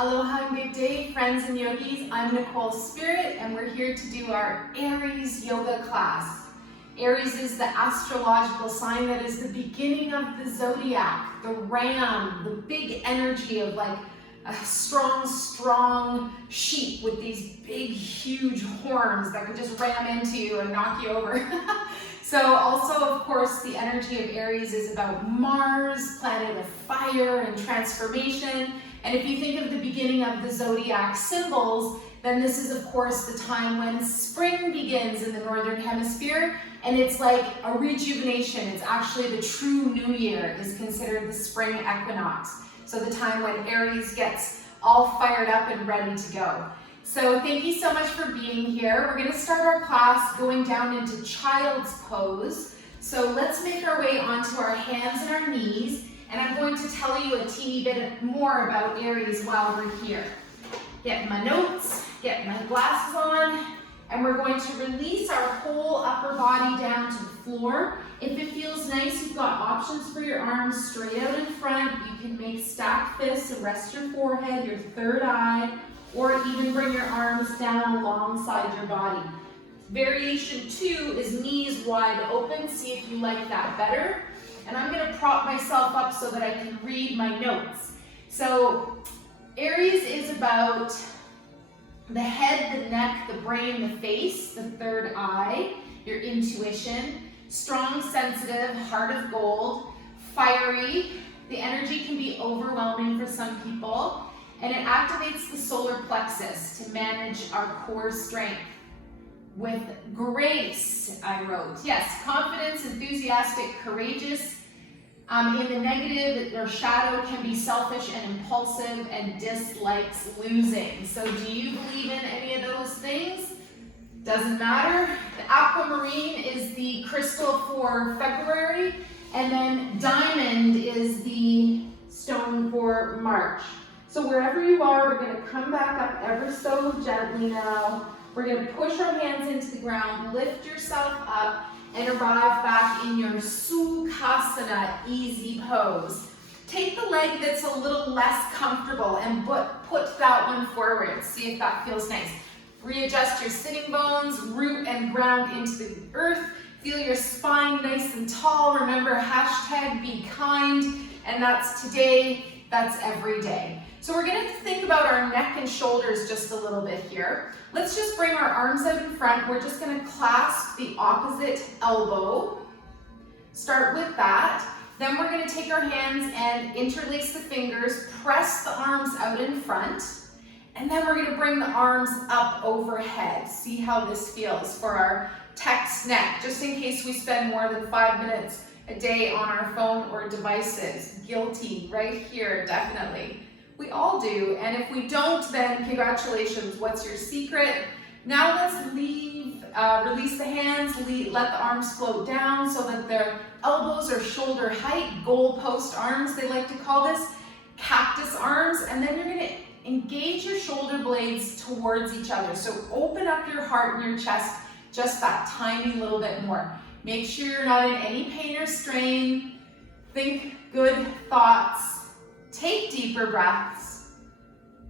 Aloha and good day, friends and yogis. I'm Nicole Spirit, and we're here to do our Aries yoga class. Aries is the astrological sign that is the beginning of the zodiac, the ram, the big energy of like a strong sheep with these big, huge horns that could just ram into you and knock you over. So also, of course, the energy of Aries is about Mars, planet of fire and transformation. And if you think of the beginning of the zodiac symbols, then this is, of course, the time when spring begins in the Northern Hemisphere. And it's like a rejuvenation. It's actually the true new year is considered the spring equinox. So the time when Aries gets all fired up and ready to go. So thank you so much for being here. We're going to start our class going down into child's pose. So let's make our way onto our hands and our knees. And I'm going to tell you a teeny bit more about Aries while we're here. Get my notes, get my glasses on, and we're going to release our whole upper body down to the floor. If it feels nice, you've got options for your arms straight out in front. You can make stacked fists and rest your forehead, your third eye, or even bring your arms down alongside your body. Variation 2 is knees wide open. See if you like that better. And I'm going to prop myself up so that I can read my notes. So Aries is about the head, the neck, the brain, the face, the third eye, your intuition, strong, sensitive, heart of gold, fiery. The energy can be overwhelming for some people, and it activates the solar plexus to manage our core strength. With grace, I wrote. Yes, confidence, enthusiastic, courageous. In the negative, their shadow can be selfish and impulsive and dislikes losing. So do you believe in any of those things? Doesn't matter. The aquamarine is the crystal for February, and then diamond is the stone for March. So wherever you are, we're going to come back up ever so gently now. We're going to push our hands into the ground, lift yourself up, and arrive back in your Sukhasana easy pose. Take the leg that's a little less comfortable and put that one forward. See if that feels nice. Readjust your sitting bones, root and ground into the earth. Feel your spine nice and tall. Remember, hashtag be kind, and that's today, that's every day. So we're going to think about our neck and shoulders just a little bit here. Let's just bring our arms out in front. We're just going to clasp the opposite elbow. Start with that. Then we're going to take our hands and interlace the fingers, press the arms out in front, and then we're going to bring the arms up overhead. See how this feels for our text neck, just in case we spend more than 5 minutes a day on our phone or devices. Guilty right here, definitely. We all do, and if we don't, then congratulations, what's your secret? Now let's release the hands, let the arms float down so that their elbows are shoulder height, goalpost arms, they like to call this, cactus arms, and then you're gonna engage your shoulder blades towards each other. So open up your heart and your chest just that tiny little bit more. Make sure you're not in any pain or strain. Think good thoughts. Take deeper breaths,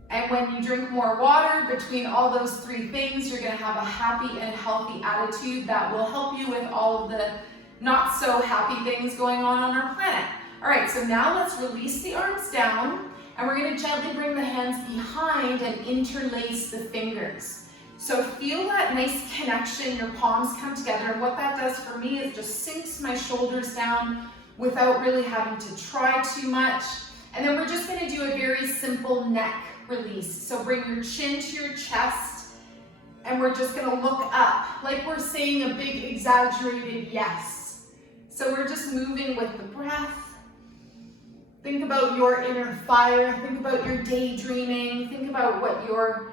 and when you drink more water, between all those three things, you're going to have a happy and healthy attitude that will help you with all of the not so happy things going on our planet. All right, so now let's release the arms down, and we're going to gently bring the hands behind and interlace the fingers. So feel that nice connection, your palms come together, and what that does for me is just sinks my shoulders down without really having to try too much. And then we're just going to do a very simple neck release. So bring your chin to your chest, and we're just going to look up, like we're saying a big exaggerated yes. So we're just moving with the breath. Think about your inner fire. Think about your daydreaming. Think about what your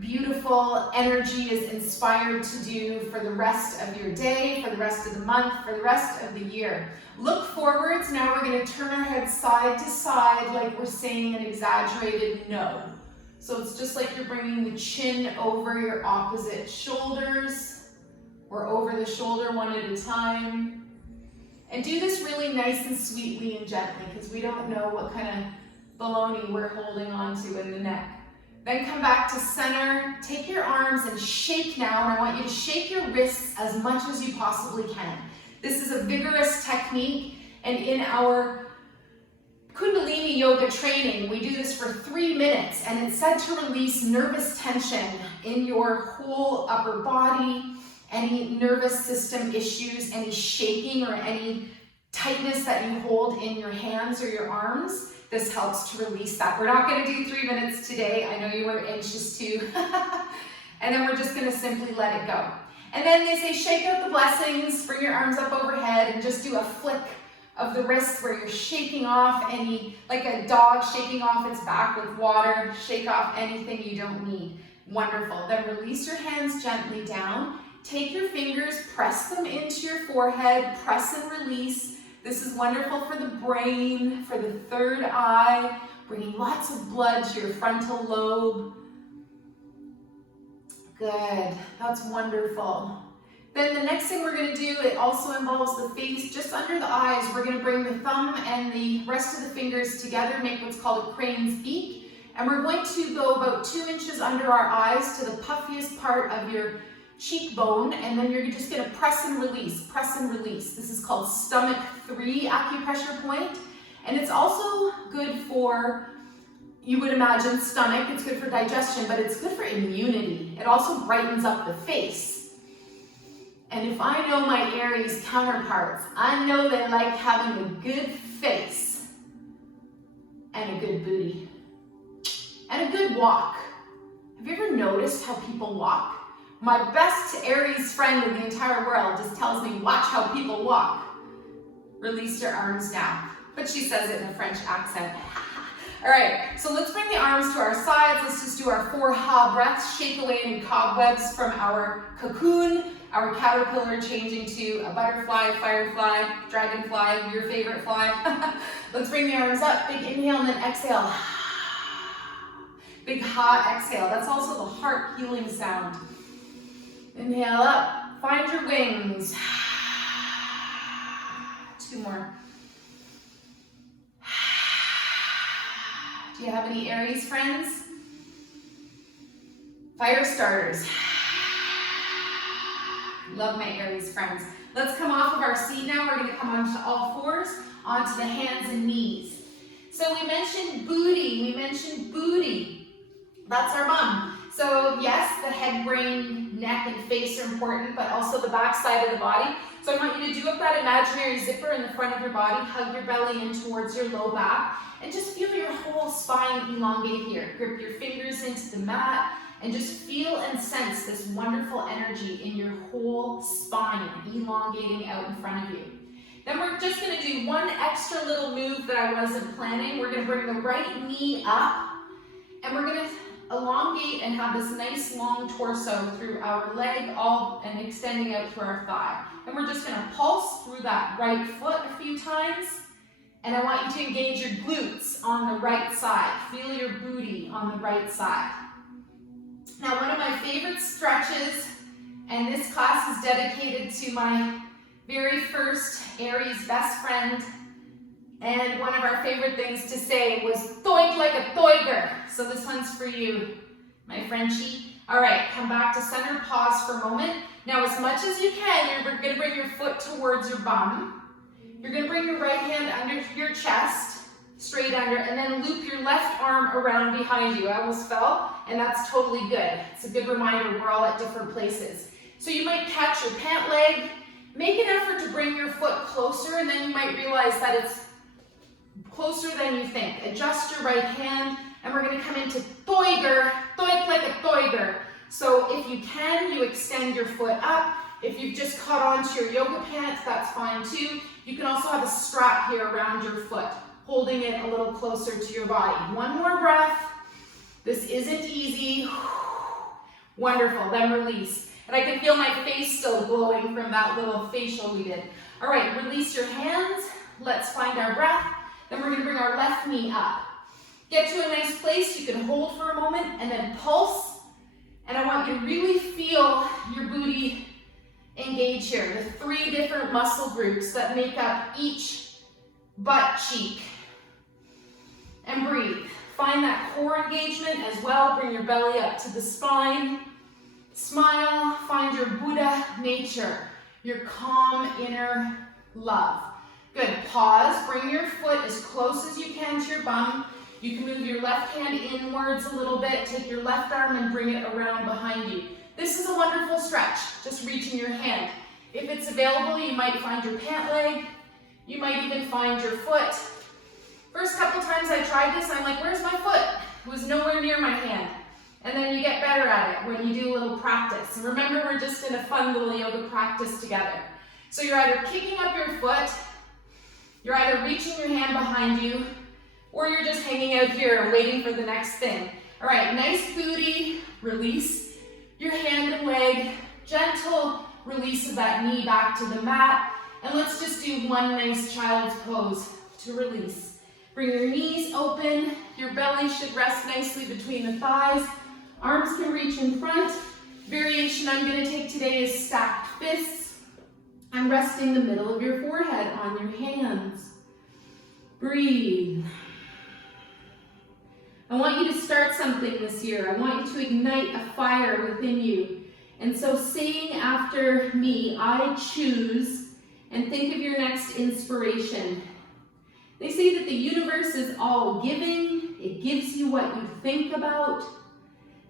beautiful energy is inspired to do for the rest of your day, for the rest of the month, for the rest of the year. Look forwards. Now we're going to turn our heads side to side like we're saying an exaggerated no. So it's just like you're bringing the chin over your opposite shoulders, or over the shoulder one at a time. And do this really nice and sweetly and gently, because we don't know what kind of baloney we're holding onto in the neck. Then come back to center, take your arms and shake now, and I want you to shake your wrists as much as you possibly can. This is a vigorous technique, and in our Kundalini yoga training, we do this for 3 minutes, and it's said to release nervous tension in your whole upper body, any nervous system issues, any shaking or any tightness that you hold in your hands or your arms. This helps to release that. We're not going to do 3 minutes today. I know you were anxious to. And then we're just going to simply let it go. And then they say shake out the blessings, bring your arms up overhead, and just do a flick of the wrists where you're shaking off any, like a dog shaking off its back with water, shake off anything you don't need. Wonderful. Then release your hands gently down. Take your fingers, press them into your forehead, press and release. This is wonderful for the brain, for the third eye, bringing lots of blood to your frontal lobe. Good, that's wonderful. Then the next thing we're going to do, it also involves the face just under the eyes. We're going to bring the thumb and the rest of the fingers together, make what's called a crane's beak. And we're going to go about 2 inches under our eyes to the puffiest part of your cheekbone, and then you're just going to press and release, press and release. This is called stomach 3 acupressure point, and it's also good for, you would imagine, stomach. It's good for digestion, but it's good for immunity. It also brightens up the face. And if I know my Aries counterparts, I know they like having a good face and a good booty and a good walk. Have you ever noticed how people walk? My best Aries friend in the entire world just tells me, watch how people walk. Release your arms now. But she says it in a French accent. All right, so let's bring the arms to our sides. Let's just do our 4 ha breaths. Shake away any cobwebs from our cocoon, our caterpillar changing to a butterfly, firefly, dragonfly, your favorite fly. Let's bring the arms up. Big inhale and then exhale. Big ha exhale. That's also the heart healing sound. Inhale up, find your wings. 2 more. Do you have any Aries friends? Fire starters. Love my Aries friends. Let's come off of our seat now. We're going to come onto all fours, onto the hands and knees. So we mentioned booty. That's our bum. So yes, the head, brain, neck, and face are important, but also the back side of the body. So I want you to do up that imaginary zipper in the front of your body, hug your belly in towards your low back, and just feel your whole spine elongate here. Grip your fingers into the mat, and just feel and sense this wonderful energy in your whole spine, elongating out in front of you. Then we're just gonna do one extra little move that I wasn't planning. We're gonna bring the right knee up, and we're gonna elongate and have this nice long torso through our leg all and extending out through our thigh. And we're just gonna pulse through that right foot a few times. And I want you to engage your glutes on the right side. Feel your booty on the right side. Now, one of my favorite stretches, and this class is dedicated to my very first Aries best friend, and one of our favorite things to say was "toig like a toiger." So this one's for you, my Frenchie. All right, come back to center, pause for a moment. Now, as much as you can, you're gonna bring your foot towards your bum. You're gonna bring your right hand under your chest, straight under, and then loop your left arm around behind you. I almost fell, and that's totally good. It's a good reminder we're all at different places. So you might catch your pant leg, make an effort to bring your foot closer, and then you might realize that it's closer than you think. Adjust your right hand, and we're gonna come into toiger, toig like a toiger. So if you can, you extend your foot up. If you've just caught on to your yoga pants, that's fine too. You can also have a strap here around your foot, holding it a little closer to your body. One more breath. This isn't easy. Wonderful, then release. And I can feel my face still glowing from that little facial we did. All right, release your hands. Let's find our breath. Then we're gonna bring our left knee up. Get to a nice place you can hold for a moment and then pulse. And I want you to really feel your booty engage here. The 3 different muscle groups that make up each butt cheek. And breathe. Find that core engagement as well. Bring your belly up to the spine. Smile. Find your Buddha nature, your calm inner love. Good. Pause. Bring your foot as close as you can to your bum. You can move your left hand inwards a little bit. Take your left arm and bring it around behind you. This is a wonderful stretch, just reaching your hand. If it's available, you might find your pant leg. You might even find your foot. First couple times I tried this, I'm like, where's my foot? It was nowhere near my hand. And then you get better at it when you do a little practice. And remember, we're just in a fun little yoga practice together. So you're either kicking up your foot, you're either reaching your hand behind you, or you're just hanging out here waiting for the next thing. All right, nice booty, release your hand and leg, gentle release of that knee back to the mat. And let's just do one nice child's pose to release. Bring your knees open, your belly should rest nicely between the thighs. Arms can reach in front. Variation I'm going to take today is stacked fists. I'm resting the middle of your forehead on your hands. Breathe. I want you to start something this year. I want you to ignite a fire within you. And so saying after me, I choose, and think of your next inspiration. They say that the universe is all giving. It gives you what you think about.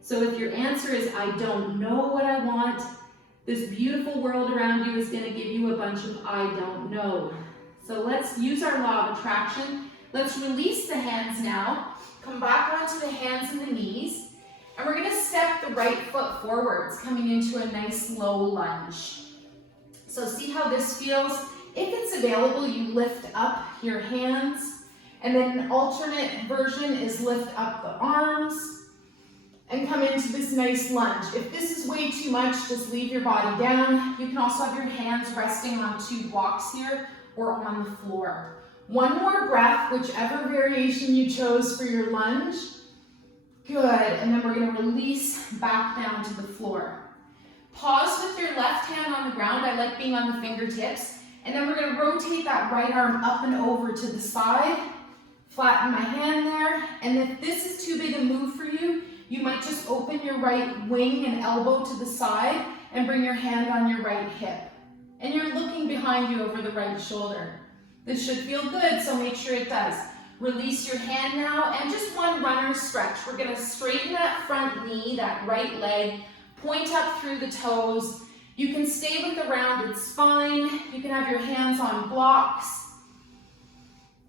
So if your answer is, I don't know what I want, this beautiful world around you is going to give you a bunch of I don't know. So let's use our law of attraction. Let's release the hands now. Come back onto the hands and the knees. And we're going to step the right foot forwards, coming into a nice low lunge. So see how this feels? If it's available, you lift up your hands. And then an alternate version is lift up the arms and come into this nice lunge. If this is way too much, just leave your body down. You can also have your hands resting on two blocks here or on the floor. One more breath, whichever variation you chose for your lunge. Good, and then we're gonna release back down to the floor. Pause with your left hand on the ground. I like being on the fingertips. And then we're gonna rotate that right arm up and over to the side. Flatten my hand there. And if this is too big a move for you, you might just open your right wing and elbow to the side and bring your hand on your right hip. And you're looking behind you over the right shoulder. This should feel good, so make sure it does. Release your hand now, and just one runner stretch. We're gonna straighten that front knee, that right leg, point up through the toes. You can stay with the rounded spine. You can have your hands on blocks.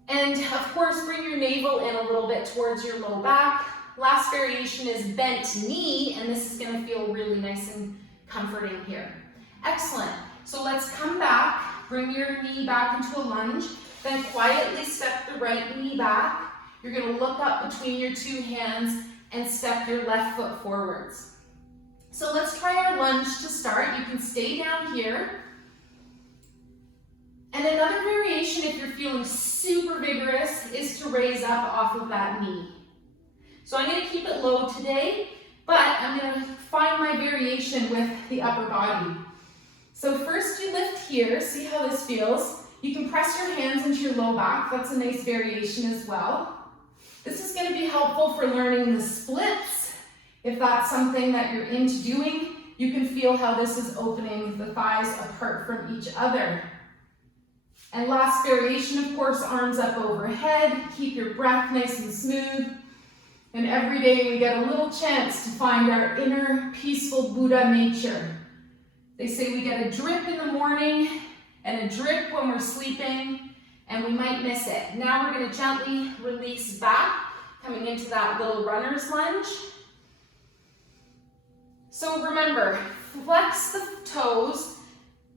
And of course, bring your navel in a little bit towards your low back. Last variation is bent knee, and this is gonna feel really nice and comforting here. Excellent. So let's come back, bring your knee back into a lunge, then quietly step the right knee back. You're gonna look up between your two hands and step your left foot forwards. So let's try our lunge to start. You can stay down here. And another variation, if you're feeling super vigorous, is to raise up off of that knee. So I'm gonna keep it low today, but I'm gonna find my variation with the upper body. So first you lift here, see how this feels. You can press your hands into your low back. That's a nice variation as well. This is gonna be helpful for learning the splits. If that's something that you're into doing, you can feel how this is opening the thighs apart from each other. And last variation, of course, arms up overhead. Keep your breath nice and smooth. And every day we get a little chance to find our inner peaceful Buddha nature. They say we get a drip in the morning and a drip when we're sleeping, and we might miss it. Now we're going to gently release back, coming into that little runner's lunge. So remember, flex the toes,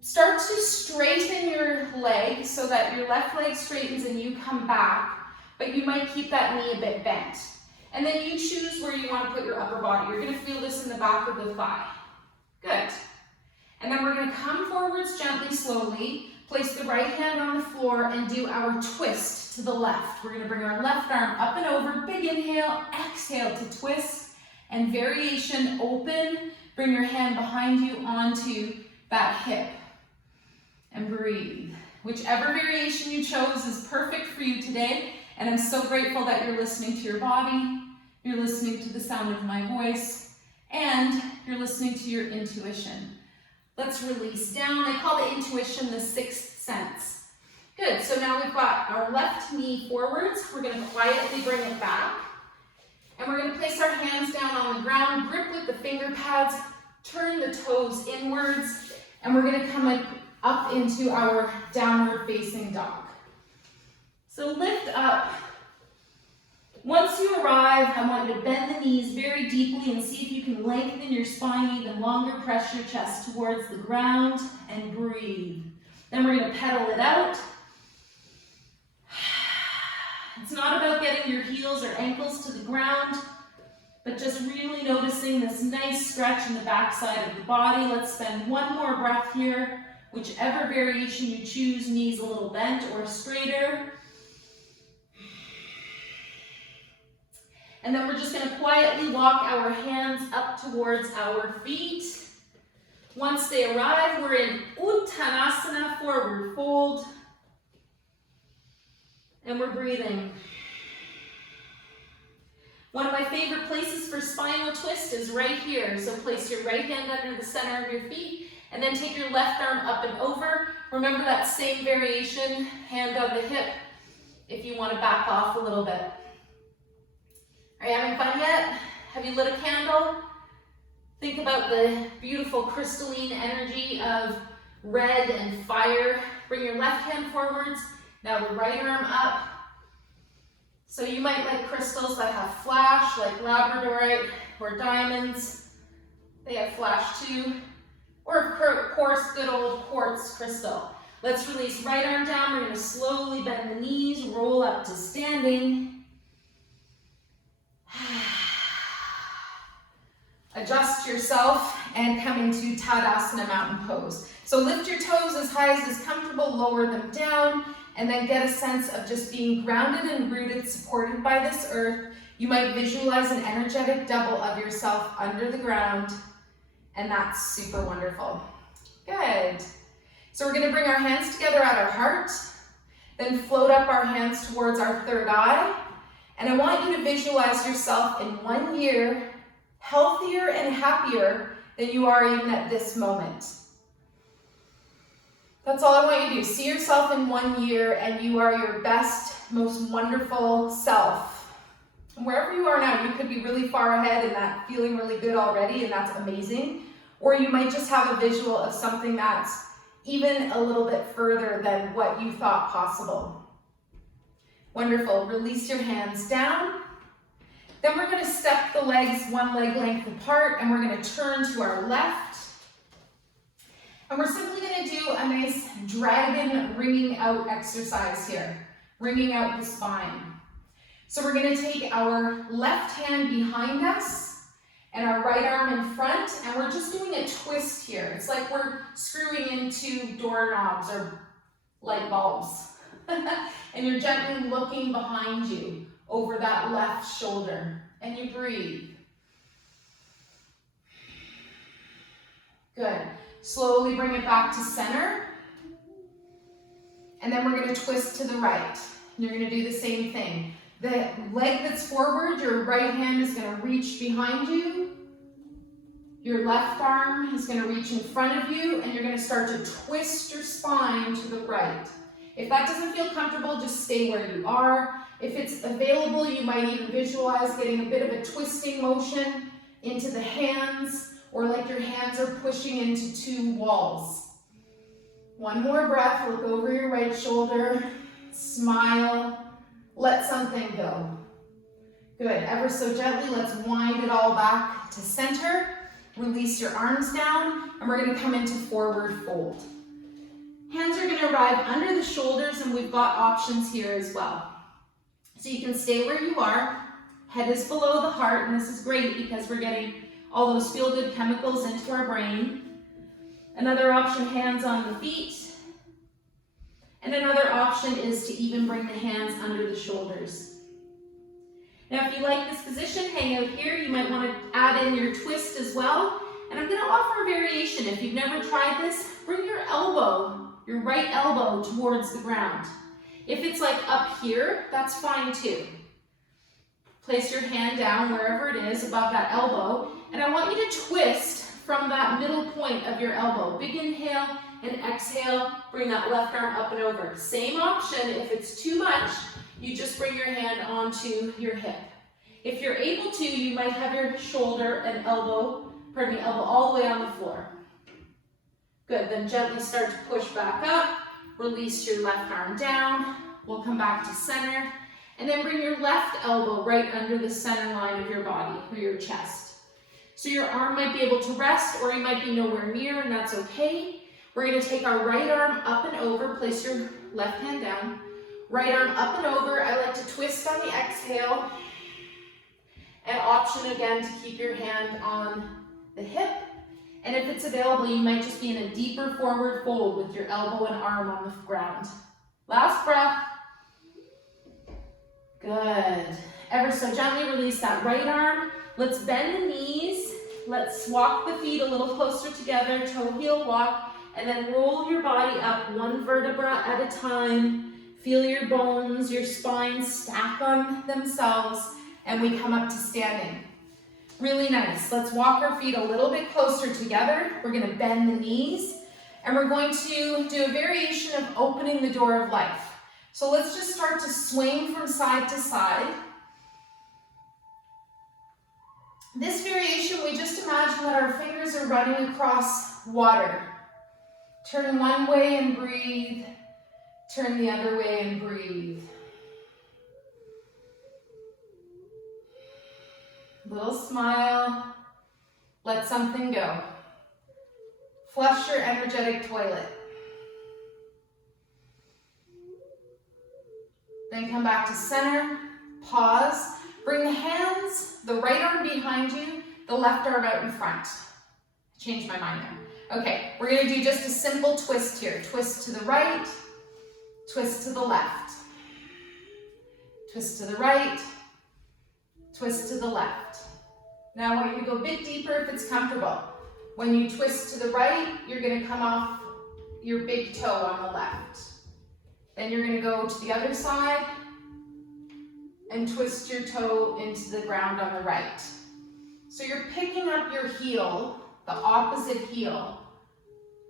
start to straighten your leg so that your left leg straightens and you come back, but you might keep that knee a bit bent. And then you choose where you want to put your upper body. You're going to feel this in the back of the thigh. Good. And then we're going to come forwards gently, slowly, place the right hand on the floor and do our twist to the left. We're going to bring our left arm up and over, big inhale, exhale to twist, and variation open. Bring your hand behind you onto that hip and breathe. Whichever variation you chose is perfect for you today. And I'm so grateful that you're listening to your body, you're listening to the sound of my voice, and you're listening to your intuition. Let's release down. They call the intuition the sixth sense. Good, so now we've got our left knee forwards. We're gonna quietly bring it back. And we're gonna place our hands down on the ground, grip with the finger pads, turn the toes inwards, and we're gonna come up into our downward facing dog. So lift up. Once you arrive, I want you to bend the knees very deeply and see if you can lengthen your spine even longer. Press your chest towards the ground and breathe. Then we're going to pedal it out. It's not about getting your heels or ankles to the ground, but just really noticing this nice stretch in the backside of the body. Let's spend one more breath here. Whichever variation you choose, knees a little bent or straighter. And then we're just going to quietly walk our hands up towards our feet. Once they arrive, we're in Uttanasana, forward fold. And we're breathing. One of my favorite places for spinal twist is right here. So place your right hand under the center of your feet, and then take your left arm up and over. Remember that same variation, hand on the hip, if you want to back off a little bit. Are you having fun yet? Have you lit a candle? Think about the beautiful crystalline energy of red and fire. Bring your left hand forwards. Now the right arm up. So you might like crystals that have flash, like labradorite or diamonds. They have flash too. Or of course, good old quartz crystal. Let's release right arm down. We're going to slowly bend the knees, roll up to standing. Adjust yourself and come into Tadasana Mountain Pose. So lift your toes as high as is comfortable, lower them down, and then get a sense of just being grounded and rooted, supported by this earth. You might visualize an energetic double of yourself under the ground, and that's super wonderful. Good. So we're going to bring our hands together at our heart, then float up our hands towards our third eye. And I want you to visualize yourself in 1 year healthier and happier than you are even at this moment. That's all I want you to do. See yourself in 1 year and you are your best, most wonderful self. And wherever you are now, you could be really far ahead and that feeling really good already, and that's amazing. Or you might just have a visual of something that's even a little bit further than what you thought possible. Wonderful. Release your hands down. Then we're going to step the legs one leg length apart, and we're going to turn to our left. And we're simply going to do a nice dragon wringing out exercise here, wringing out the spine. So we're going to take our left hand behind us and our right arm in front, and we're just doing a twist here. It's like we're screwing into doorknobs or light bulbs. And you're gently looking behind you over that left shoulder, and you breathe. Good. Slowly bring it back to center. And then we're going to twist to the right. You're going to do the same thing. The leg that's forward, your right hand is going to reach behind you. Your left arm is going to reach in front of you, and you're going to start to twist your spine to the right. If that doesn't feel comfortable, just stay where you are. If it's available, you might even visualize getting a bit of a twisting motion into the hands, or like your hands are pushing into two walls. One more breath, look over your right shoulder, smile, let something go. Good, ever so gently, let's wind it all back to center. Release your arms down, and we're going to come into forward fold. Hands are going to arrive under the shoulders, and we've got options here as well. So you can stay where you are. Head is below the heart, and this is great because we're getting all those feel-good chemicals into our brain. Another option, hands on the feet. And another option is to even bring the hands under the shoulders. Now, if you like this position, hang out here. You might want to add in your twist as well. And I'm going to offer a variation. If you've never tried this, bring your elbow, your right elbow towards the ground. If it's like up here, that's fine too. Place your hand down wherever it is above that elbow, and I want you to twist from that middle point of your elbow. Big inhale and exhale, bring that left arm up and over. Same option, if it's too much, you just bring your hand onto your hip. If you're able to, you might have your shoulder and elbow all the way on the floor. Good, then gently start to push back up, release your left arm down. We'll come back to center, and then bring your left elbow right under the center line of your body, or your chest. So your arm might be able to rest, or you might be nowhere near, and that's okay. We're gonna take our right arm up and over, place your left hand down. Right arm up and over. I like to twist on the exhale. And option again to keep your hand on the hip. And if it's available, you might just be in a deeper forward fold with your elbow and arm on the ground. Last breath. Good. Ever so gently release that right arm. Let's bend the knees. Let's walk the feet a little closer together, toe heel walk, and then roll your body up one vertebra at a time. Feel your bones, your spine stack on themselves, and we come up to standing. Really nice. Let's walk our feet a little bit closer together. We're going to bend the knees, and we're going to do a variation of opening the door of life. So let's just start to swing from side to side. This variation, we just imagine that our fingers are running across water. Turn one way and breathe. Turn the other way and breathe. Little smile. Let something go. Flush your energetic toilet. Then come back to center. Pause. Bring the hands, the right arm behind you, the left arm out in front. Changed my mind there. Okay, we're going to do just a simple twist here. Twist to the right, twist to the left. Twist to the right, twist to the left. Now I want you to go a bit deeper if it's comfortable. When you twist to the right, you're going to come off your big toe on the left. Then you're going to go to the other side and twist your toe into the ground on the right. So you're picking up your heel, the opposite heel,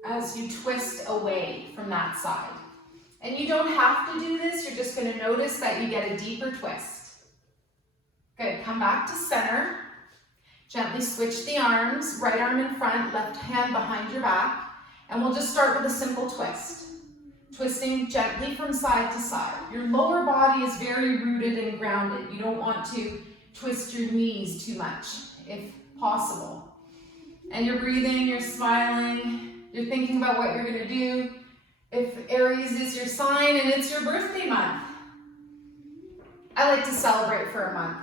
as you twist away from that side. And you don't have to do this, you're just going to notice that you get a deeper twist. Good, come back to center. Gently switch the arms, right arm in front, left hand behind your back. And we'll just start with a simple twist. Twisting gently from side to side. Your lower body is very rooted and grounded. You don't want to twist your knees too much, if possible. And you're breathing, you're smiling, you're thinking about what you're gonna do. If Aries is your sign and it's your birthday month, I like to celebrate for a month.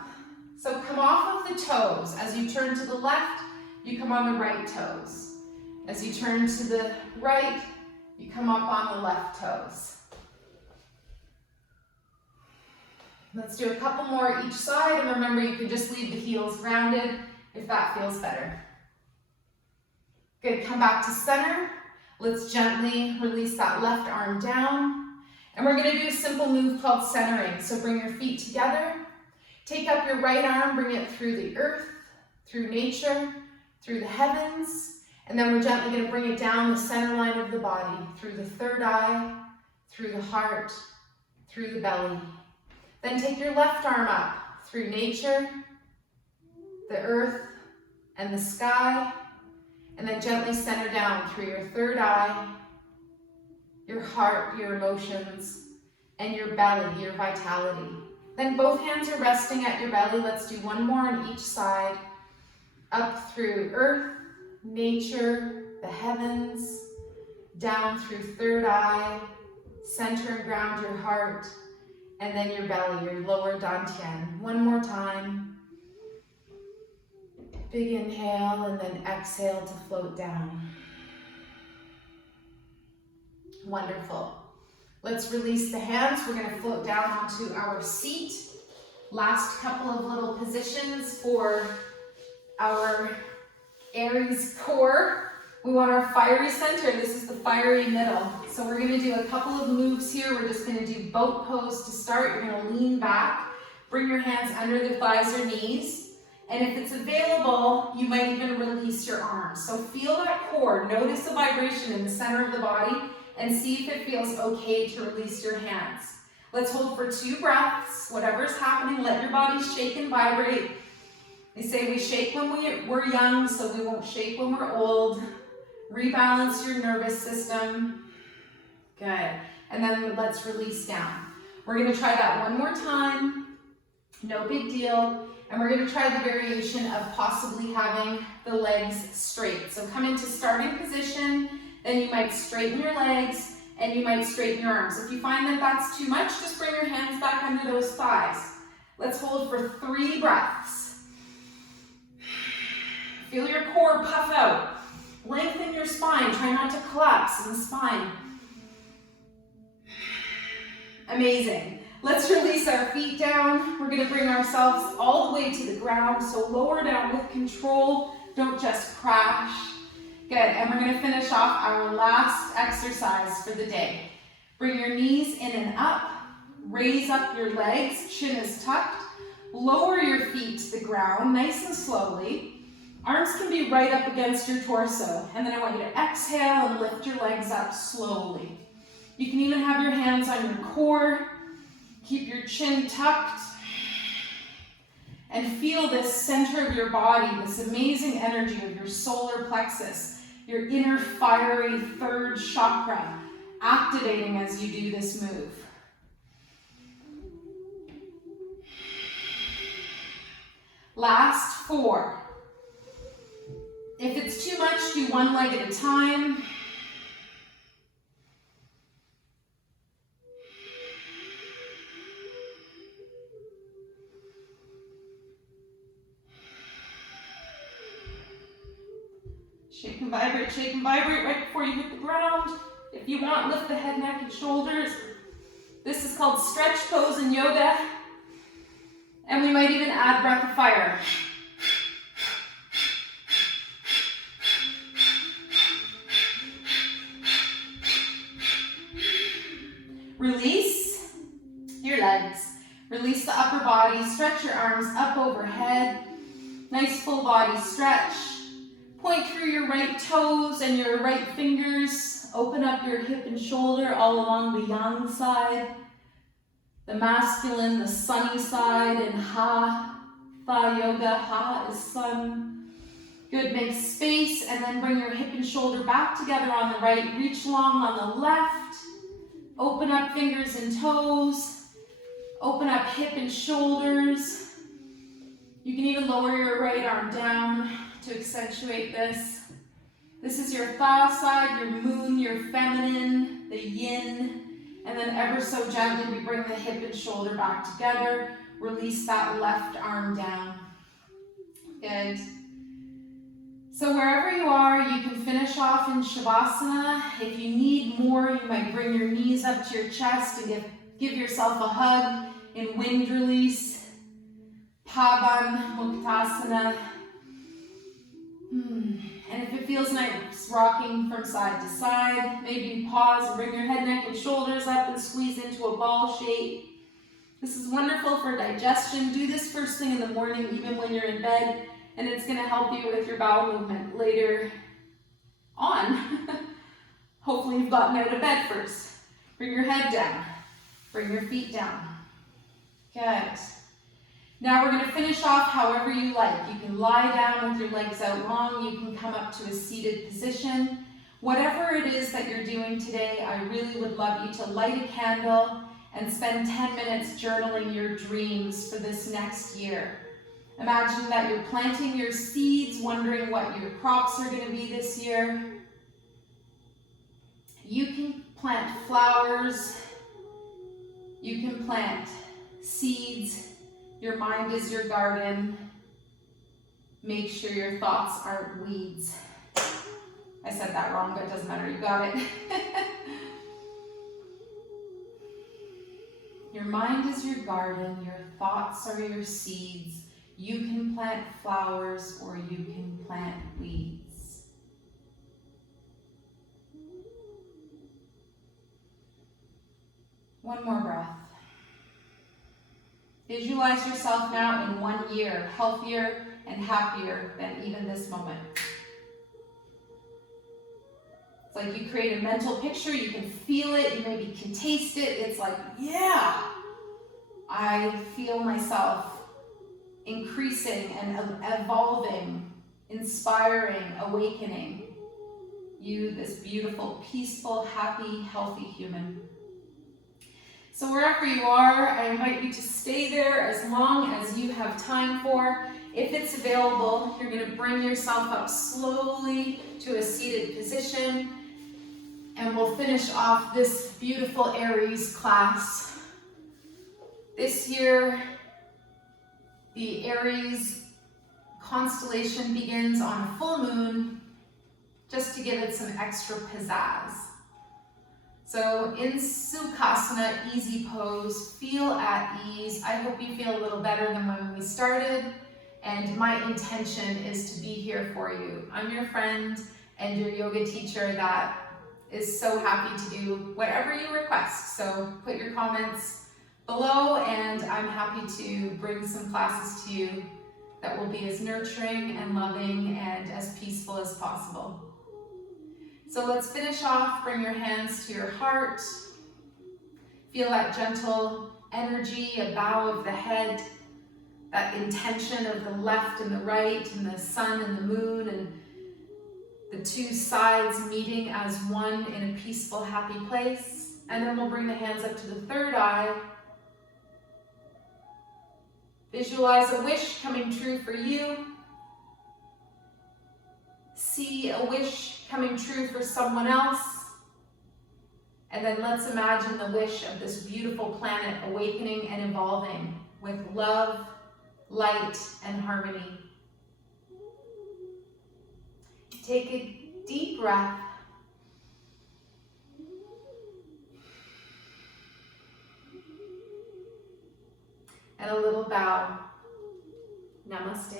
So come off of the toes. As you turn to the left, you come on the right toes. As you turn to the right, you come up on the left toes. Let's do a couple more each side, and remember you can just leave the heels grounded if that feels better. Good, come back to center. Let's gently release that left arm down. And we're gonna do a simple move called centering. So bring your feet together. Take up your right arm, bring it through the earth, through nature, through the heavens. And then we're gently going to bring it down the center line of the body, through the third eye, through the heart, through the belly. Then take your left arm up, through nature, the earth, and the sky. And then gently center down through your third eye, your heart, your emotions, and your belly, your vitality. Then both hands are resting at your belly. Let's do one more on each side. Up through earth, nature, the heavens, down through third eye, center and ground your heart, and then your belly, your lower dantian. One more time. Big inhale, and then exhale to float down. Wonderful. Let's release the hands. We're going to float down onto our seat. Last couple of little positions for our Aries core. We want our fiery center. This is the fiery middle. So we're going to do a couple of moves here. We're just going to do boat pose to start. You're going to lean back, bring your hands under the thighs or knees. And if it's available, you might even release your arms. So feel that core. Notice the vibration in the center of the body and see if it feels okay to release your hands. Let's hold for 2 breaths. Whatever's happening, let your body shake and vibrate. They say we shake when we're young, so we won't shake when we're old. Rebalance your nervous system. Good. And then let's release down. We're going to try that one more time. No big deal. And we're going to try the variation of possibly having the legs straight. So come into starting position, then you might straighten your legs, and you might straighten your arms. If you find that that's too much, just bring your hands back under those thighs. Let's hold for 3 breaths. Feel your core puff out. Lengthen your spine. Try not to collapse in the spine. Amazing. Let's release our feet down. We're going to bring ourselves all the way to the ground. So lower down with control. Don't just crash. Good. And we're going to finish off our last exercise for the day. Bring your knees in and up. Raise up your legs. Chin is tucked. Lower your feet to the ground nice and slowly. Arms can be right up against your torso. And then I want you to exhale and lift your legs up slowly. You can even have your hands on your core. Keep your chin tucked. And feel this center of your body, this amazing energy of your solar plexus, your inner fiery 3rd chakra, activating as you do this move. Last 4. If it's too much, do 1 leg at a time. Shake and vibrate right before you hit the ground. If you want, lift the head, neck, and shoulders. This is called stretch pose in yoga. And we might even add breath of fire. Release your legs. Release the upper body. Stretch your arms up overhead. Nice full body stretch. Point through your right toes and your right fingers. Open up your hip and shoulder all along the yang side. The masculine, the sunny side, and Ha yoga. Ha is sun. Good, make space and then bring your hip and shoulder back together on the right. Reach long on the left. Open up fingers and toes. Open up hip and shoulders. You can even lower your right arm down to accentuate this. This is your Tha side, your moon, your feminine, the yin. And then ever so gently, we bring the hip and shoulder back together. Release that left arm down. Good. So wherever you are, you can finish off in Shavasana. If you need more, you might bring your knees up to your chest and give yourself a hug in wind release. Pavan Muktasana. And if it feels nice rocking from side to side, maybe you pause and bring your head, neck, and shoulders up and squeeze into a ball shape. This is wonderful for digestion. Do this first thing in the morning, even when you're in bed, and it's going to help you with your bowel movement later on. Hopefully you've gotten out of bed first. Bring your head down. Bring your feet down. Good. Now we're going to finish off however you like. You can lie down with your legs out long. You can come up to a seated position. Whatever it is that you're doing today, I really would love you to light a candle and spend 10 minutes journaling your dreams for this next year. Imagine that you're planting your seeds, wondering what your crops are going to be this year. You can plant flowers. You can plant seeds. Your mind is your garden. Make sure your thoughts aren't weeds. I said that wrong, but it doesn't matter. You got it. Your mind is your garden. Your thoughts are your seeds. You can plant flowers or you can plant weeds. One more breath. Visualize yourself now in 1 year, healthier and happier than even this moment. It's like you create a mental picture, you can feel it, you maybe can taste it. It's like, yeah, I feel myself increasing and evolving, inspiring, awakening. You, this beautiful, peaceful, happy, healthy human. So wherever you are, I invite you to stay there as long as you have time for. If it's available, you're going to bring yourself up slowly to a seated position, and we'll finish off this beautiful Aries class. This year, the Aries constellation begins on a full moon, just to give it some extra pizzazz. So in Sukhasana, easy pose, feel at ease. I hope you feel a little better than when we started, and my intention is to be here for you. I'm your friend and your yoga teacher that is so happy to do whatever you request. So put your comments below, and I'm happy to bring some classes to you that will be as nurturing and loving and as peaceful as possible. So let's finish off. Bring your hands to your heart. Feel that gentle energy, a bow of the head, that intention of the left and the right, and the sun and the moon, and the two sides meeting as one in a peaceful, happy place. And then we'll bring the hands up to the third eye. Visualize a wish coming true for you. See a wish coming true for someone else. And then let's imagine the wish of this beautiful planet awakening and evolving with love, light, and harmony. Take a deep breath. And a little bow. Namaste.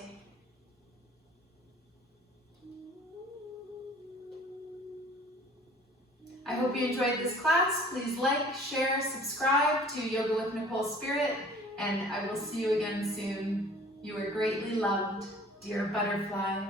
I hope you enjoyed this class. Please like, share, subscribe to Yoga with Nicole Spirit, and I will see you again soon. You are greatly loved, dear butterfly.